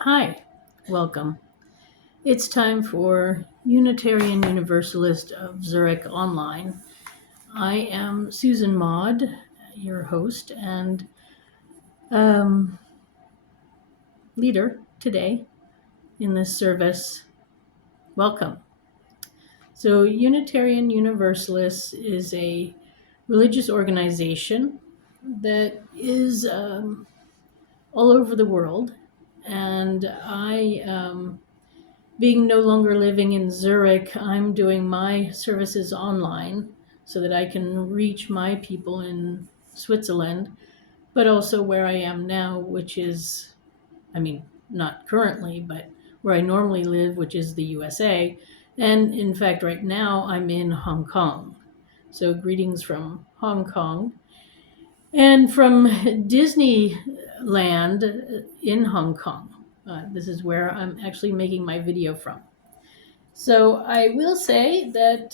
Hi, welcome. It's time for Unitarian Universalist of Zurich Online. I am Susan Maude, your host and um, leader today in this service. Welcome. So, Unitarian Universalist is a religious organization that is all over the world, and being no longer living in Zurich, I'm doing my services online so that I can reach my people in Switzerland, but also where I am now, which is, not currently, but where I normally live, which is the USA. And in fact, right now I'm in Hong Kong. So greetings from Hong Kong. And from Disneyland in Hong Kong. This is where I'm actually making my video from. So I will say that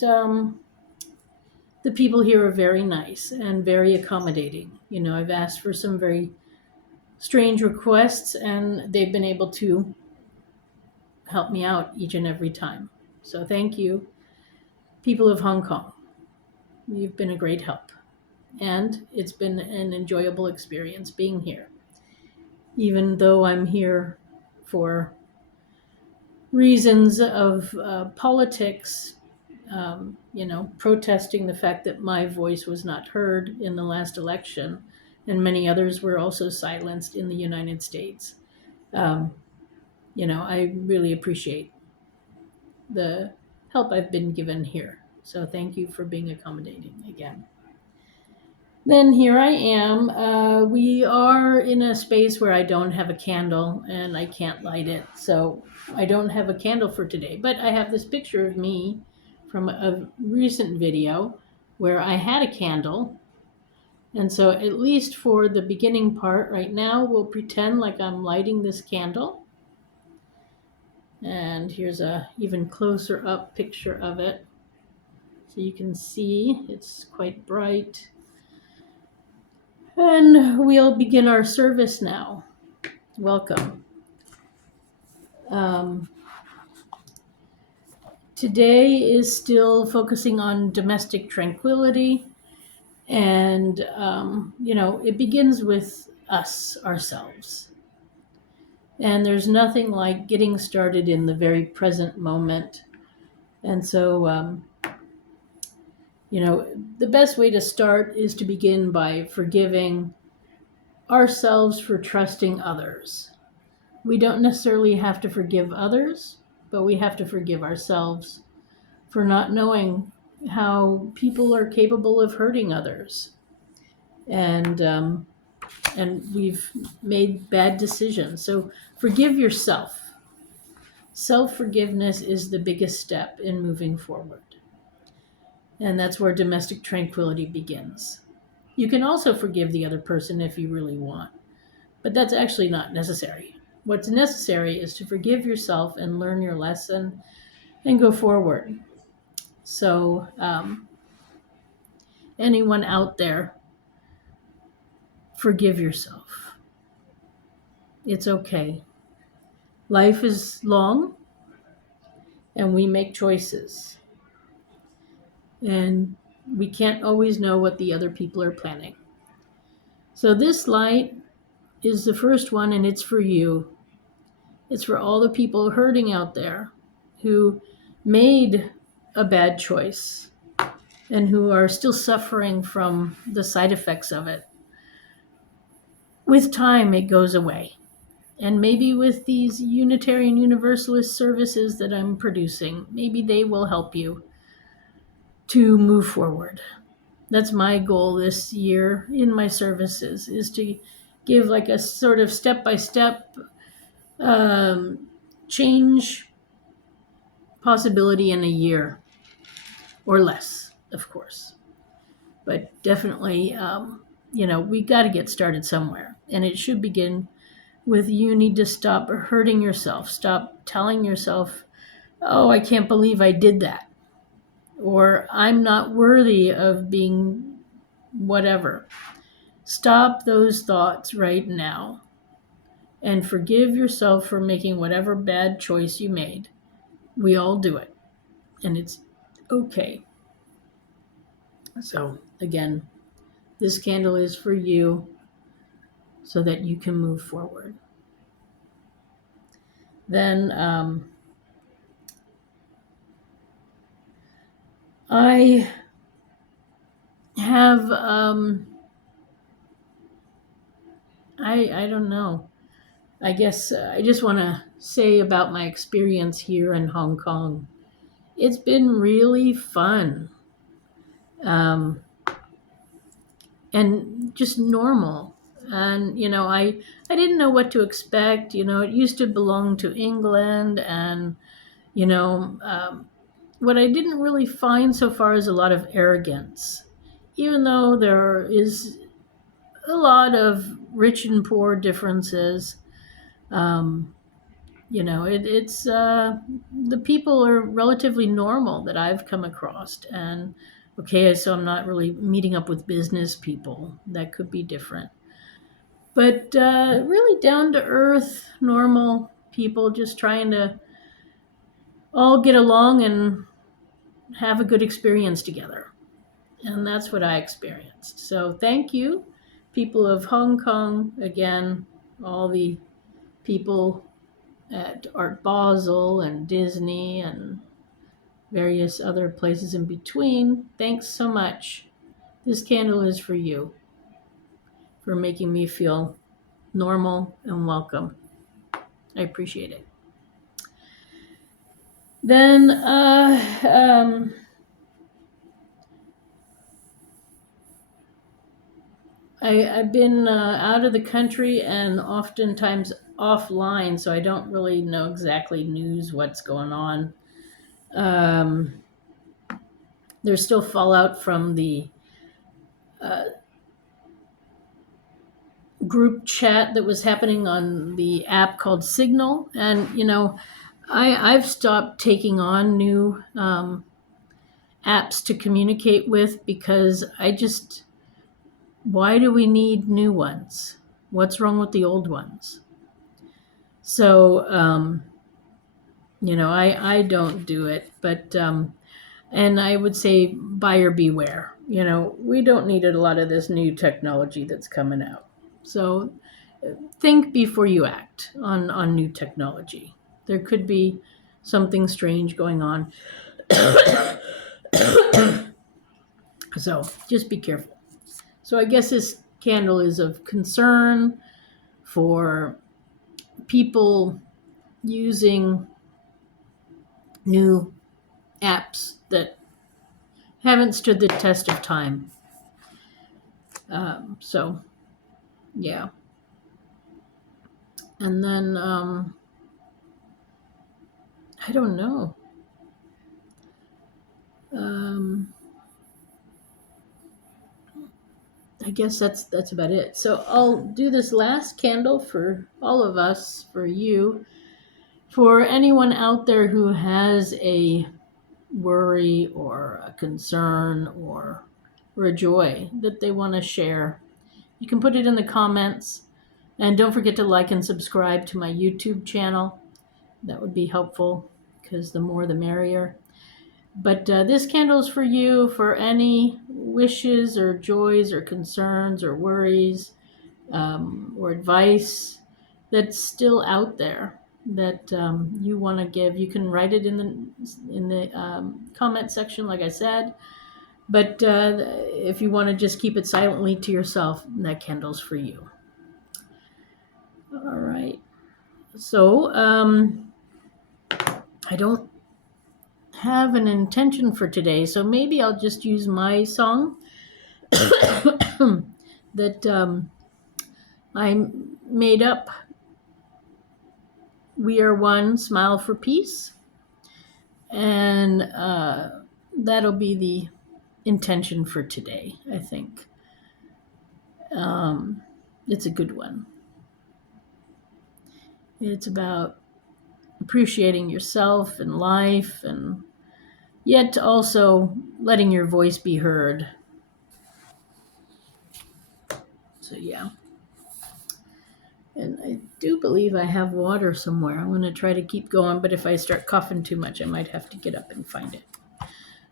the people here are very nice and very accommodating. I've asked for some very strange requests, and they've been able to help me out each and every time. So thank you, people of Hong Kong. You've been a great help. And it's been an enjoyable experience being here, even though I'm here for reasons of politics, protesting the fact that my voice was not heard in the last election, and many others were also silenced in the United States. Um, I really appreciate the help I've been given here. So thank you for being accommodating again. Then here I am. We are in a space where I don't have a candle and I can't light it. So I don't have a candle for today. But I have this picture of me from a recent video where I had a candle. And so, at least for the beginning part, right now, we'll pretend like I'm lighting this candle. And here's a even closer up picture of it. So you can see it's quite bright. And we'll begin our service now. Welcome. Um, Today is still focusing on domestic tranquility. And, it begins with us, ourselves. And there's nothing like getting started in the very present moment. And so, the best way to start is to begin by forgiving ourselves for trusting others. We don't necessarily have to forgive others, but we have to forgive ourselves for not knowing how people are capable of hurting others. And we've made bad decisions. So forgive yourself. Self forgiveness is the biggest step in moving forward. And that's where domestic tranquility begins. You can also forgive the other person if you really want, but that's actually not necessary. What's necessary is to forgive yourself and learn your lesson and go forward. So, anyone out there, forgive yourself. It's okay. Life is long and we make choices. And we can't always know what the other people are planning. So, this light is the first one, and it's for you. It's for all the people hurting out there who made a bad choice and who are still suffering from the side effects of it. With time, it goes away. And maybe with these Unitarian Universalist services that I'm producing, maybe they will help you to move forward. That's my goal this year in my services, is to give like a sort of step-by-step change possibility in a year or less, of course. But definitely, we got to get started somewhere. And it should begin with you need to stop hurting yourself. Stop telling yourself, oh, I can't believe I did that. Or I'm not worthy of being whatever. Stop those thoughts right now and forgive yourself for making whatever bad choice you made. We all do it, and it's okay. So, again, this candle is for you so that you can move forward. Then I have, I don't know. I guess I just want to say about my experience here in Hong Kong. It's been really fun, um, and just normal. And I didn't know what to expect. It used to belong to England, and you know, what I didn't really find so far is a lot of arrogance, even though there is a lot of rich and poor differences. Um, it's the people are relatively normal that I've come across, and okay, so I'm not really meeting up with business people. That could be different, but really down to earth, normal people just trying to all get along and have a good experience together. And that's what I experienced. So thank you, people of Hong Kong, again, all the people at Art Basel and Disney and various other places in between. Thanks so much. This candle is for you, for making me feel normal and welcome. I appreciate it. Then, I've been out of the country and oftentimes offline, so I don't really know exactly news what's going on. Um, there's still fallout from the uh, group chat that was happening on the app called Signal, and I've stopped taking on new apps to communicate with because why do we need new ones? What's wrong with the old ones? So I don't do it, but and I would say buyer beware. We don't need a lot of this new technology that's coming out. So think before you act on new technology. There could be something strange going on. So just be careful. So I guess this candle is of concern for people using new apps that haven't stood the test of time. So, yeah. And then, I don't know. Um, I guess that's about it. So I'll do this last candle for all of us, for you, for anyone out there who has a worry or a concern or a joy that they want to share. You can put it in the comments, and don't forget to like and subscribe to my YouTube channel. That would be helpful because the more the merrier. But this candle is for you, for any wishes or joys or concerns or worries, or advice that's still out there that you want to give. You can write it in the comment section, like I said. But if you want to just keep it silently to yourself, that candle's for you. All right. So I don't have an intention for today, so maybe I'll just use my song that I made up. We are one, smile for peace, and that'll be the intention for today. I think it's a good one. It's about appreciating yourself and life, and yet also letting your voice be heard. So yeah. And I do believe I have water somewhere. I'm going to try to keep going, but if I start coughing too much, I might have to get up and find it.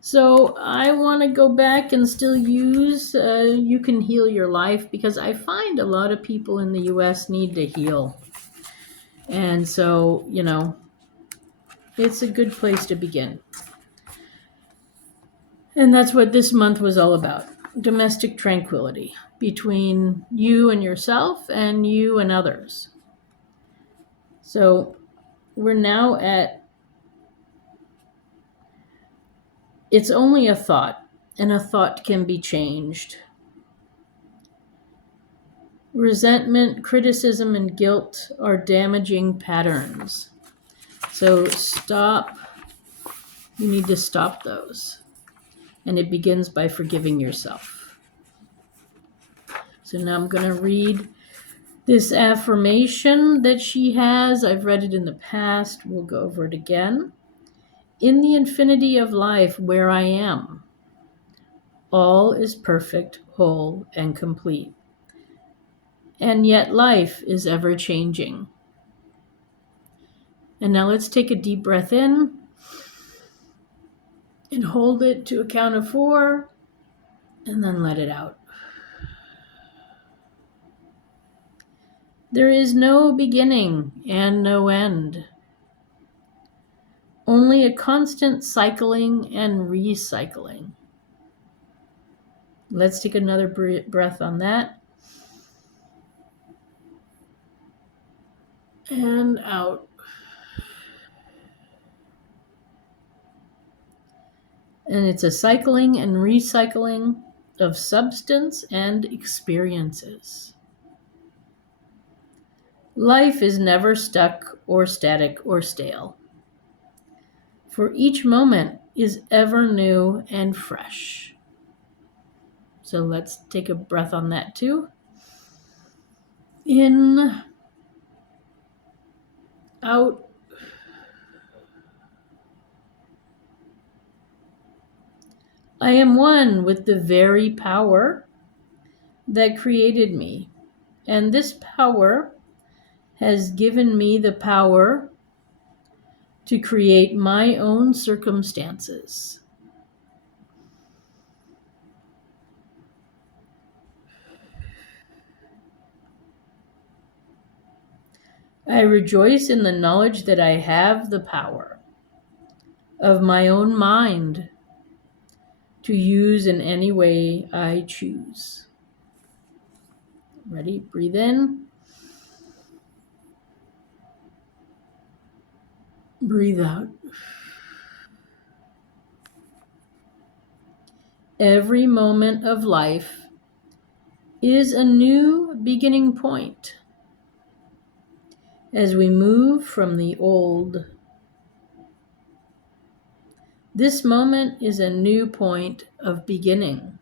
So I want to go back and still use You Can Heal Your Life, because I find a lot of people in the US need to heal. And so, it's a good place to begin. And that's what this month was all about. Domestic tranquility between you and yourself and you and others. So we're now at, it's only a thought, and a thought can be changed. Resentment, criticism, and guilt are damaging patterns. So stop. You need to stop those. And it begins by forgiving yourself. So now I'm going to read this affirmation that she has. I've read it in the past. We'll go over it again. In the infinity of life where I am, all is perfect, whole, and complete. And yet life is ever changing. And now let's take a deep breath in and hold it to a count of 4, and then let it out. There is no beginning and no end. Only a constant cycling and recycling. Let's take another breath on that. And out. And it's a cycling and recycling of substance and experiences. Life is never stuck or static or stale, for each moment is ever new and fresh. So let's take a breath on that too. In, out. I am one with the very power that created me, and this power has given me the power to create my own circumstances. I rejoice in the knowledge that I have the power of my own mind to use in any way I choose. Ready? Breathe in. Breathe out. Every moment of life is a new beginning point as we move from the old. This moment is a new point of beginning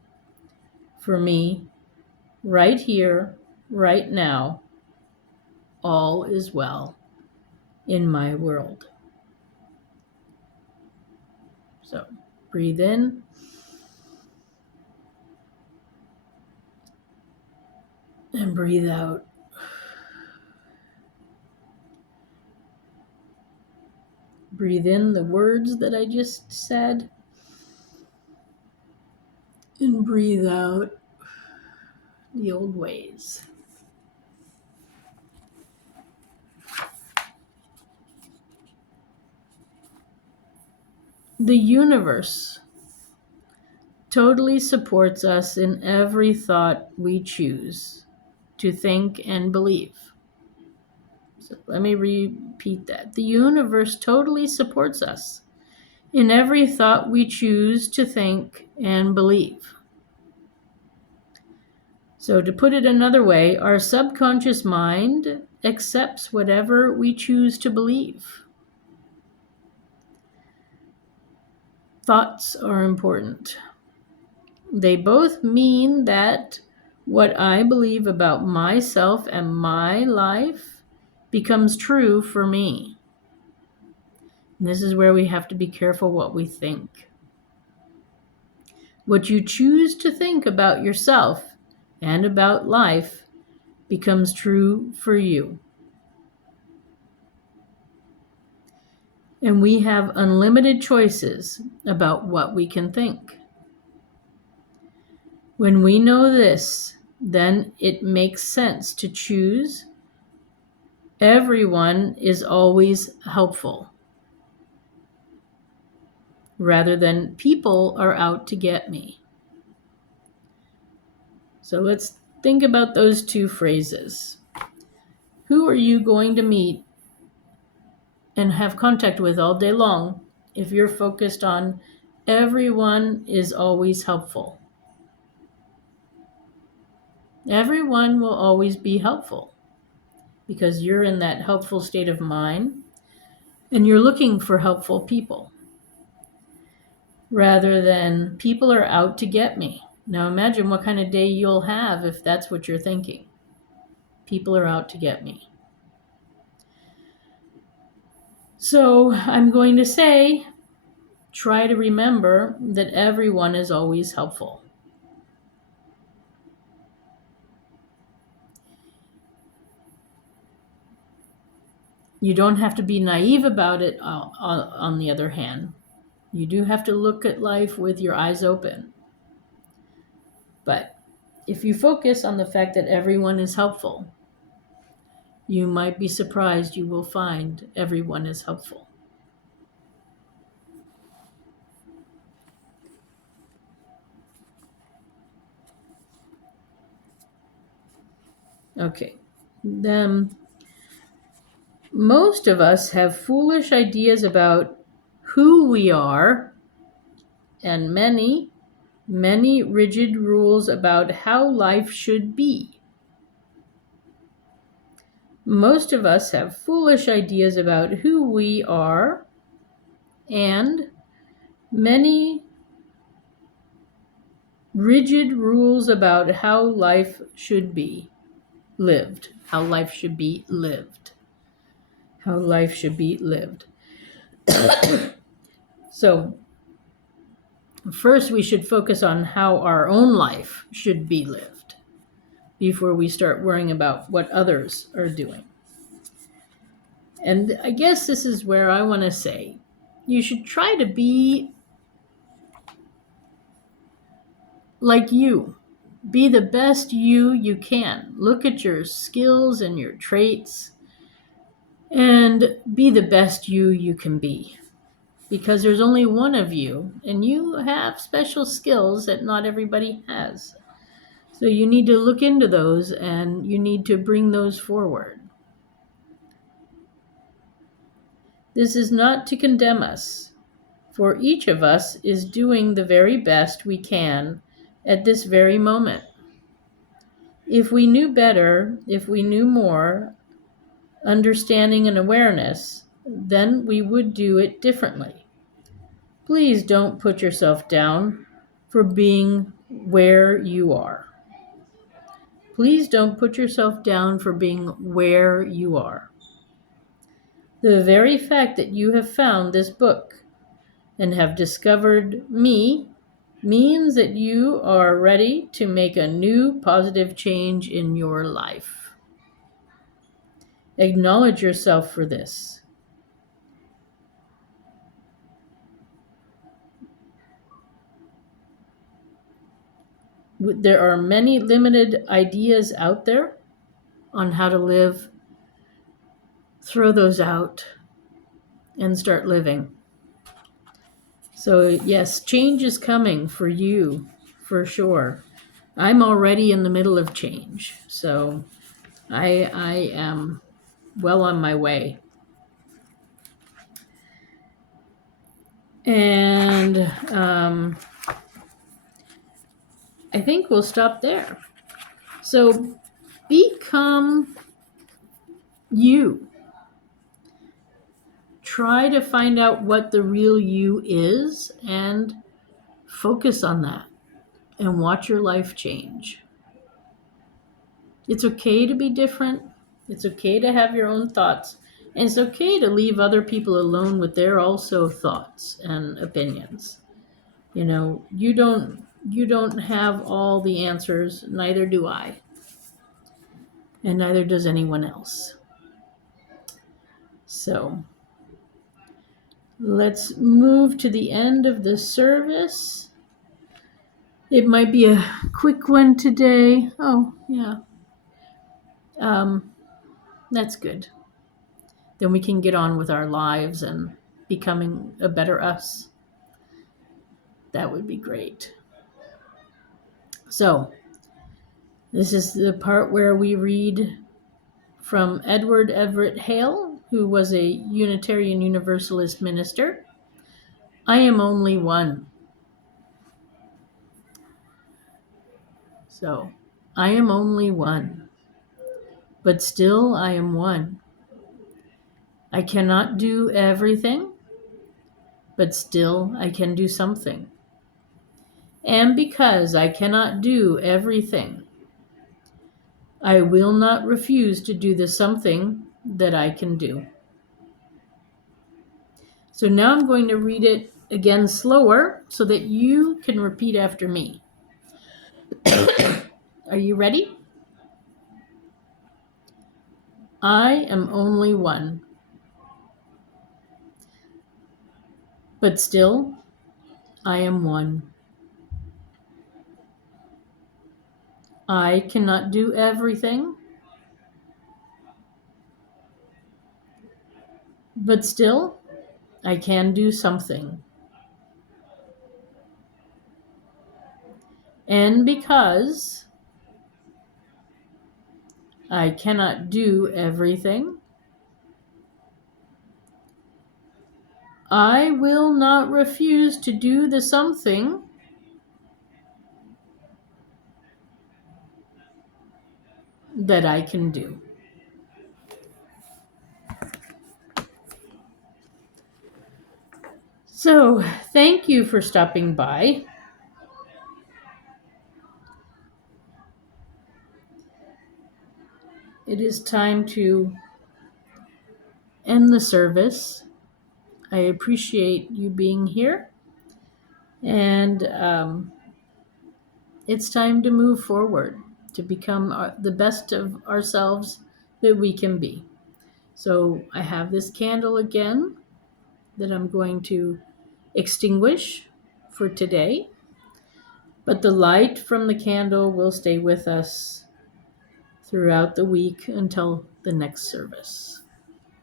for me, right here, right now. All is well in my world. So breathe in. And breathe out. Breathe in the words that I just said. And breathe out the old ways. The universe totally supports us in every thought we choose to think and believe. So let me repeat that. The universe totally supports us in every thought we choose to think and believe. So to put it another way, our subconscious mind accepts whatever we choose to believe. Thoughts are important. They both mean that what I believe about myself and my life becomes true for me. And this is where we have to be careful what we think. What you choose to think about yourself and about life becomes true for you. And we have unlimited choices about what we can think. When we know this, then it makes sense to choose everyone is always helpful, rather than people are out to get me. So let's think about those two phrases. Who are you going to meet and have contact with all day long if you're focused on everyone is always helpful? Everyone will always be helpful because you're in that helpful state of mind and you're looking for helpful people rather than people are out to get me. Now imagine what kind of day you'll have if that's what you're thinking. People are out to get me. So I'm going to say, try to remember that everyone is always helpful. You don't have to be naive about it, on the other hand. You do have to look at life with your eyes open. But if you focus on the fact that everyone is helpful, you might be surprised you will find everyone is helpful. Okay. Then most of us have foolish ideas about who we are and many rigid rules about how life should be. Most of us have foolish ideas about who we are and many rigid rules about how life should be lived. How life should be lived. How life should be lived. So, first we should focus on how our own life should be lived before we start worrying about what others are doing. And I guess this is where I want to say, you should try to be like you. Be the best you can. Look at your skills and your traits and be the best you can be. Because there's only one of you and you have special skills that not everybody has. So you need to look into those and you need to bring those forward. This is not to condemn us, for each of us is doing the very best we can at this very moment. If we knew better, if we knew more, understanding and awareness, then we would do it differently. Please don't put yourself down for being where you are. Please don't put yourself down for being where you are. The very fact that you have found this book and have discovered me means that you are ready to make a new positive change in your life. Acknowledge yourself for this. There are many limited ideas out there on how to live. Throw those out and start living. So yes, change is coming for you, for sure. I'm already in the middle of change, so I am well on my way. And I think we'll stop there. So become you. Try to find out what the real you is and focus on that and watch your life change. It's okay to be different. It's okay to have your own thoughts. And it's okay to leave other people alone with their also thoughts and opinions. You know, you don't have all the answers, neither do I. And neither does anyone else. So let's move to the end of the service. It might be a quick one today. Oh, yeah. That's good. Then we can get on with our lives and becoming a better us. That would be great. So, this is the part where we read from Edward Everett Hale, who was a Unitarian Universalist minister. I am only one. So, I am only one, but still I am one. I cannot do everything, but still I can do something. And because I cannot do everything, I will not refuse to do the something that I can do. So now I'm going to read it again slower so that you can repeat after me. Are you ready? I am only one, but still I am one. I cannot do everything, but still I can do something. And because I cannot do everything, I will not refuse to do the something that I can do. So, thank you for stopping by. It is time to end the service. I appreciate you being here, and it's time to move forward to become the best of ourselves that we can be. So, I have this candle again that I'm going to extinguish for today, but the light from the candle will stay with us throughout the week until the next service,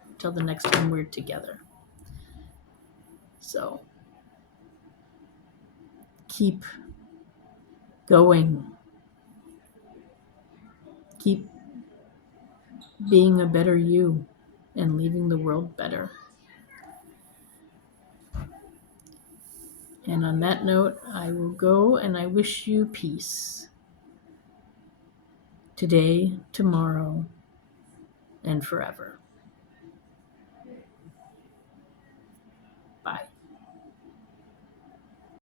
until the next time we're together. So keep going, keep being a better you and leaving the world better. And on that note, I will go and I wish you peace today, tomorrow, and forever.